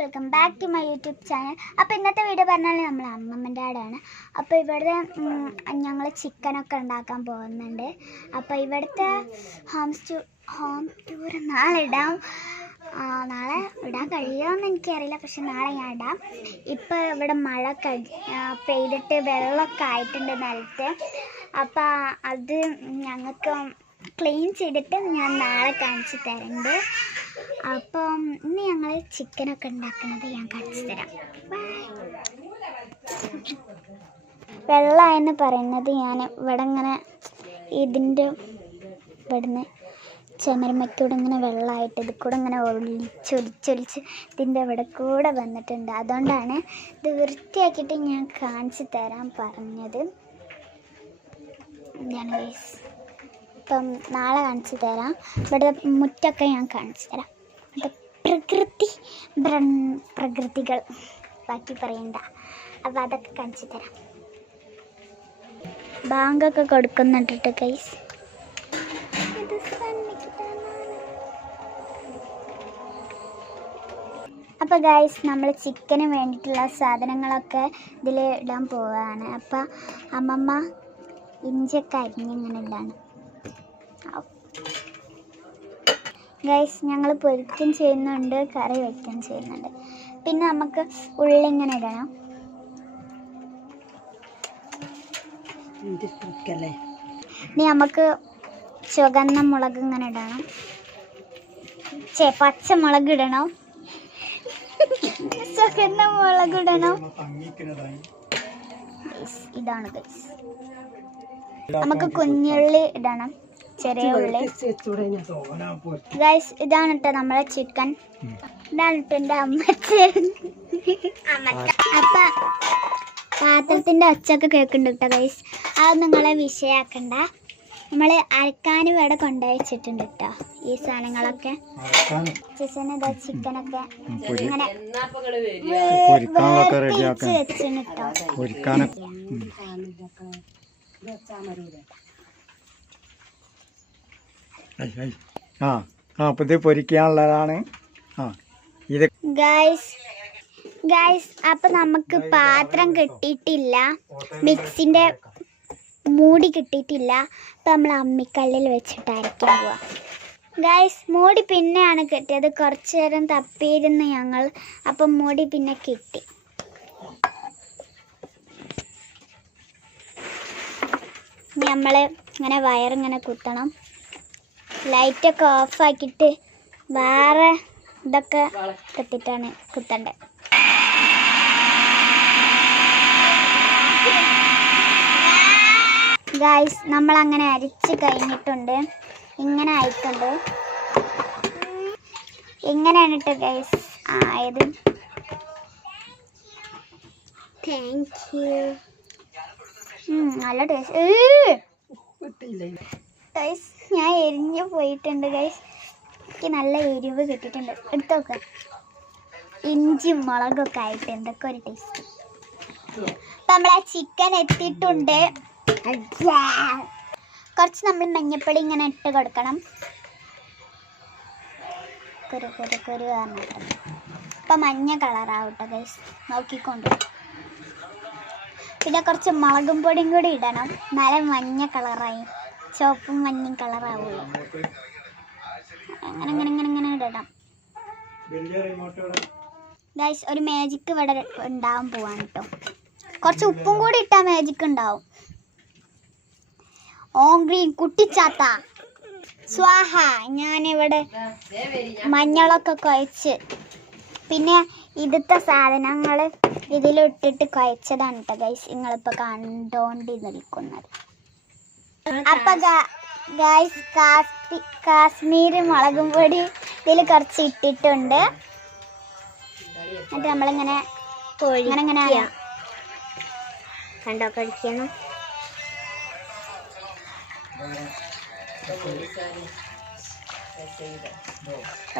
Welcome back to my YouTube channel. അപ്പോൾ ഇന്നത്തെ video പറഞ്ഞാൽ നമ്മൾ അമ്മമ്മൻ്റെ ആടാണ്. അപ്പോൾ ഇവിടെ ഞങ്ങൾ ചിക്കനൊക്കെ ഉണ്ടാക്കാൻ പോകുന്നുണ്ട്. അപ്പോൾ ഇവിടുത്തെ ഹോം ടൂർ നാളെ ഇടാം. നാളെ ഇടാൻ കഴിയുമെന്ന് എനിക്കറിയില്ല, പക്ഷെ നാളെ ഞാൻ ഇടാം. ഇപ്പോൾ ഇവിടെ മഴ പെയ്തിട്ട് വെള്ളമൊക്കെ ആയിട്ടുണ്ട് നിലത്ത്. അപ്പോൾ അത് ഞങ്ങൾക്ക് ക്ലീൻ ചെയ്തിട്ട് ഞാൻ നാളെ കാണിച്ചു തരുന്നുണ്ട്. അപ്പം ഇന്ന് ഞങ്ങൾ ചിക്കനൊക്കെ ഉണ്ടാക്കുന്നത് ഞാൻ കാണിച്ചു തരാം. വെള്ളമെന്ന് പറയുന്നത് ഞാൻ ഇവിടെ ഇങ്ങനെ ഇതിൻ്റെ ഇവിടുന്ന് ചെമരമയ്ക്കൂടെ ഇങ്ങനെ വെള്ളമായിട്ട് ഇത് കൂടെ ഇങ്ങനെ ഒലിച്ചൊലിച്ച് ഇതിൻ്റെ ഇവിടെ കൂടെ വന്നിട്ടുണ്ട്. അതുകൊണ്ടാണ് ഇത് വൃത്തിയാക്കിയിട്ട് ഞാൻ കാണിച്ചു തരാൻ പറഞ്ഞത്. ഞാൻ ഇപ്പം നാളെ കാണിച്ചു തരാം. ഇവിടെ മുറ്റൊക്കെ ഞാൻ കാണിച്ചു തരാം. അത് പ്രകൃതികൾ ബാക്കി പറയണ്ട. അപ്പോൾ അതൊക്കെ കാണിച്ചു തരാം. ബാങ്കൊക്കെ കൊടുക്കുന്നുണ്ട് ഗൈസ്. അപ്പോൾ ഗൈസ് നമ്മൾ ചിക്കന് വേണ്ടിയിട്ടുള്ള സാധനങ്ങളൊക്കെ ഇതിൽ ഇടാൻ പോവുകയാണ്. അപ്പോൾ അമ്മമ്മ ഇഞ്ചിയൊക്കെ അരിഞ്ഞിങ്ങനെ ഇടാണ്. ഗൈസ് ഞങ്ങൾ പൊരിക്കും ചെയ്യുന്നുണ്ട്, കറി വയ്ക്കുകയും ചെയ്യുന്നുണ്ട്. പിന്നെ നമുക്ക് ഉള്ളി ഇങ്ങനെ ഇടണം. ഇനി നമുക്ക് ചുവന്ന മുളക് ഇങ്ങനെ ഇടണം. പച്ചമുളക് ഇടണം. ചുവന്ന മുളക് ഇടണം. ഇതാണ് ഗൈസ്. നമുക്ക് കുഞ്ഞുള്ളി ഇടണം, ചെറിയ ഉള്ളി. ഗൈസ് ഇതാണ് കേട്ടോ നമ്മളെ ചിക്കൻ. ഇതാണ് കേട്ടോ എൻ്റെ അമ്മച്ചി. അപ്പൊ പാത്രത്തിന്റെ ഒച്ചൊക്കെ കേൾക്കുന്നുണ്ട് കേട്ടോ ഗൈസ്. അത് നിങ്ങളെ വിഷയാക്കണ്ട. നമ്മൾ അരക്കാൻ ഇവിടെ കൊണ്ടുവച്ചിട്ടുണ്ട് കേട്ടോ ഈ സാധനങ്ങളൊക്കെ. ചിക്കനൊക്കെ ഇങ്ങനെ വെച്ചിട്ടുണ്ട് കേട്ടോ. പൊരിക്കാനുള്ളതാണ് ഇത് ഗൈസ്. അപ്പൊ നമുക്ക് പാത്രം കിട്ടിയിട്ടില്ല, മിക്സിന്റെ മൂടി കിട്ടിയിട്ടില്ല. അപ്പൊ നമ്മൾ അമ്മിക്കല്ലിൽ വെച്ചിട്ട് അരയ്ക്കാൻ പോവാം ഗൈസ്. മൂടി പിന്നെയാണ് കിട്ടിയത്. കുറച്ചു നേരം തപ്പിയിരുന്നു ഞങ്ങൾ. അപ്പം മൂടി പിന്നെ കിട്ടി. നമ്മൾ ഇങ്ങനെ വയറിങ്ങനെ കുത്തണം. ലൈറ്റൊക്കെ ഓഫാക്കിയിട്ട് വേറെ ഇതൊക്കെ കുത്തിയിട്ടാണ് കുത്തേണ്ടത്. ഗൈസ് നമ്മളങ്ങനെ അരിച്ച് കഴിഞ്ഞിട്ടുണ്ട്. ഇങ്ങനെ ആയിട്ടുണ്ട്. ഇങ്ങനെയാണ് കേട്ടോ ഗൈസ് ആയത്. Thank you. നല്ല ടേസ്റ്റ് ഗൈസ്. ഞാൻ എരിഞ്ഞു പോയിട്ടുണ്ട് ഗൈസ്. എനിക്ക് നല്ല എരിവ് കിട്ടിയിട്ടുണ്ട്. എടുത്തു നോക്കുക. ഇഞ്ചിയും മുളകൊക്കെ ആയിട്ട് എന്തൊക്കെ ഒരു ടേസ്റ്റ്. അപ്പം നമ്മളെ ചിക്കൻ എത്തിയിട്ടുണ്ട്. കുറച്ച് നമ്മൾ മഞ്ഞപ്പൊടി ഇങ്ങനെ ഇട്ട് കൊടുക്കണം. കുരു പറഞ്ഞിട്ട് അപ്പം മഞ്ഞ കളറാവട്ടെ ഗൈസ്, നോക്കിക്കൊണ്ട്. പിന്നെ കുറച്ച് മുളകും പൊടിയും കൂടി ഇടണം, നല്ല മഞ്ഞ കളറായി, ചുവപ്പും മഞ്ഞയും കളറാവുള്ളൂ. അങ്ങനെ ഇടണം ഗൈസ്. ഒരു മാജിക്ക് ഇവിടെ ഉണ്ടാവാൻ പോവാണ് കേട്ടോ. കുറച്ച് ഉപ്പും കൂടി ഇട്ടാൽ മാജിക്ക് ഉണ്ടാവും. ഓങ്ഗ്രീൻ കുട്ടിച്ചാത്ത സ്വാഹ. ഞാനിവിടെ മഞ്ഞളൊക്കെ കുഴച്ച് പിന്നെ ഇതിത്തെ സാധനങ്ങൾ ഇതിലിട്ടിട്ട് കുഴച്ചതാണ് കേട്ടോ ഗൈസ് നിങ്ങളിപ്പോൾ കണ്ടോണ്ടി നിൽക്കുന്നത്. അപ്പം ഗൈസ് കാശ്മീരി മുളകും പൊടി ഇതിൽ കുറച്ച് ഇട്ടിട്ടുണ്ട്. എന്നിട്ട് നമ്മളിങ്ങനെ ഇങ്ങനെ കണ്ടോ കഴിക്കണം.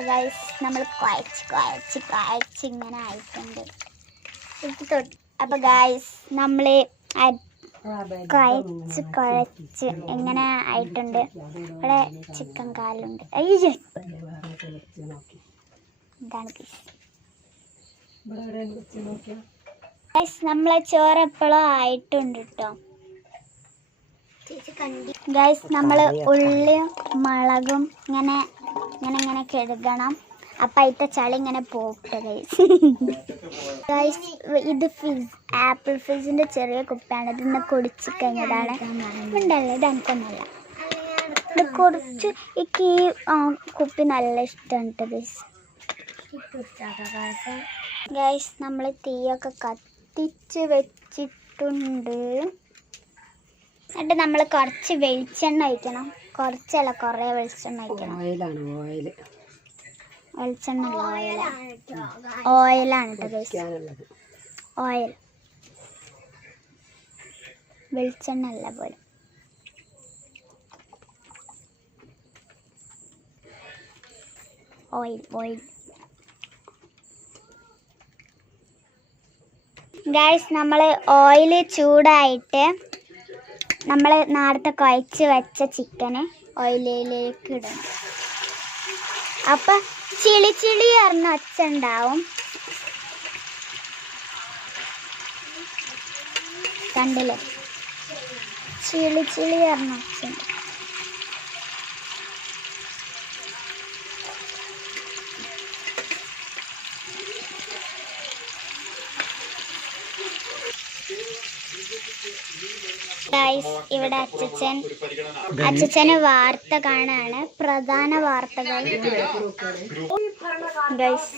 ഗൈസ് നമ്മൾ കുഴച്ച് ഇങ്ങനെ ആയിട്ടുണ്ട്. അപ്പോൾ ഗൈസ് നമ്മൾ കുഴച്ച് എങ്ങനെ ആയിട്ടുണ്ട്. ഇവിടെ ചിക്കൻ കാലുണ്ട്. ഇതാണ് ഗൈസ്. നമ്മളെ ചോറ് എപ്പോഴും ആയിട്ടുണ്ട് കേട്ടോ ഗൈസ്. നമ്മൾ ഉള്ളിയും മുളകും ഇങ്ങനെ ഇങ്ങനെ ഇങ്ങനെ കഴുകണം. അപ്പം അതിൻ്റെ ചളി ഇങ്ങനെ പോകട്ടെ ഗൈസ്. ഗൈസ് ഇത് ആപ്പിൾ ഫിസിൻ്റെ ചെറിയ കുപ്പിയാണ്. ഇതിന്ന് കുടിച്ച് കഴിഞ്ഞതാണ്. ഉണ്ടല്ലോ, ഇത് എനിക്കൊന്നല്ല. ഇത് കുറച്ച് എനിക്ക് ഈ കുപ്പി നല്ല ഇഷ്ടമുണ്ട് ഗൈസ്. ഗൈസ് നമ്മൾ തീയൊക്കെ കത്തിച്ച് വെച്ചിട്ടുണ്ട്. എന്നിട്ട് നമ്മൾ കുറച്ച് വെളിച്ചെണ്ണ ഒഴിക്കണം. കുറച്ചല്ല, കുറേ വെളിച്ചെണ്ണ ഒഴിക്കണം. വെളിച്ചെണ്ണ അല്ല, ഓയിലാണ് കേട്ടോ ഗൈസ്. ഓയിൽ, വെളിച്ചെണ്ണ അല്ല പോലും. Oil guys. നമ്മൾ ഓയിൽ ചൂടായിട്ട് നമ്മൾ നേരത്തെ കുഴച്ച് വെച്ച ചിക്കന് ഓയിലിലേക്ക് ഇടണം. അപ്പം ചിളി ചിളി പറഞ്ഞ ഒച്ച ഉണ്ടാവും. കണ്ടില്ലേ, ചിളി ചിളി പറഞ്ഞ ഒച്ച ഉണ്ട്. ഇവിടെ അച്ഛന് വാർത്ത കാണാണ്. പ്രധാന വാർത്തകൾ ഗൈസ്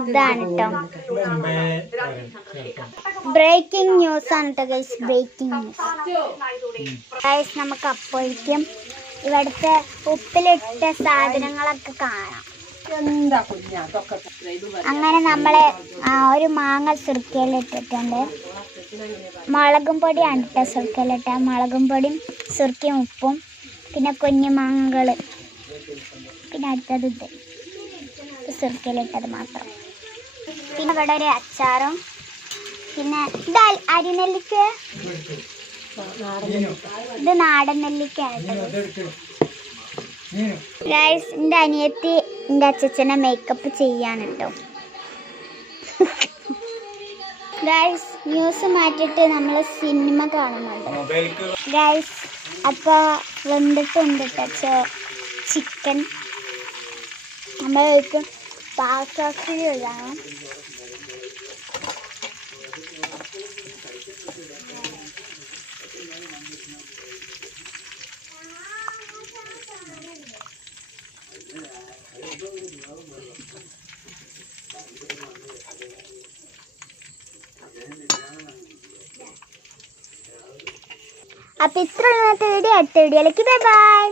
ഇതാണ് കേട്ടോ. ബ്രേക്കിംഗ് ന്യൂസ് ആണ് കേട്ടോ ഗൈസ്. Breaking news guys. നമുക്ക് അപ്പോഴേക്കും ഇവിടുത്തെ ഉപ്പിലിട്ട സാധനങ്ങളൊക്കെ കാണാം. അങ്ങനെ നമ്മള് ഒരു മാങ്ങ സുർക്കയിലിട്ടിട്ടുണ്ട്. മുളകും പൊടിയാണ് കേട്ടോ സുർക്കയിലിട്ട. മുളകും പൊടിയും സുർക്കയും ഉപ്പും പിന്നെ കുഞ്ഞു മാങ്ങകൾ. പിന്നെ അടുത്തത് ഇത് സുർക്കയിലിട്ടത് മാത്രം. പിന്നെ ഇവിടെ ഒരു അച്ചാറും. പിന്നെ ഇത് അരിനെല്ലിക്ക, ഇത് നാടൻ നെല്ലിക്കയാണ് കേട്ടോ ഗൈസ്. എൻ്റെ അനിയത്തി എൻ്റെ അച്ഛനെ മേക്കപ്പ് ചെയ്യാണ് കേട്ടോ ഗൈസ്. ന്യൂസ് മാറ്റിയിട്ട് നമ്മൾ സിനിമ കാണുന്നുണ്ട് ഗൈസ്. അപ്പോൾ വെന്തിട്ടുണ്ട് കേട്ടോ ചിക്കൻ. നമ്മൾക്ക് പാത്രത്തിൽ ഇടാം. അപ്പോൾ ഇത്ര ഇന്നത്തെ വീഡിയോ. അടുത്ത വീഡിയോയിലേക്ക് ബൈ ബൈ.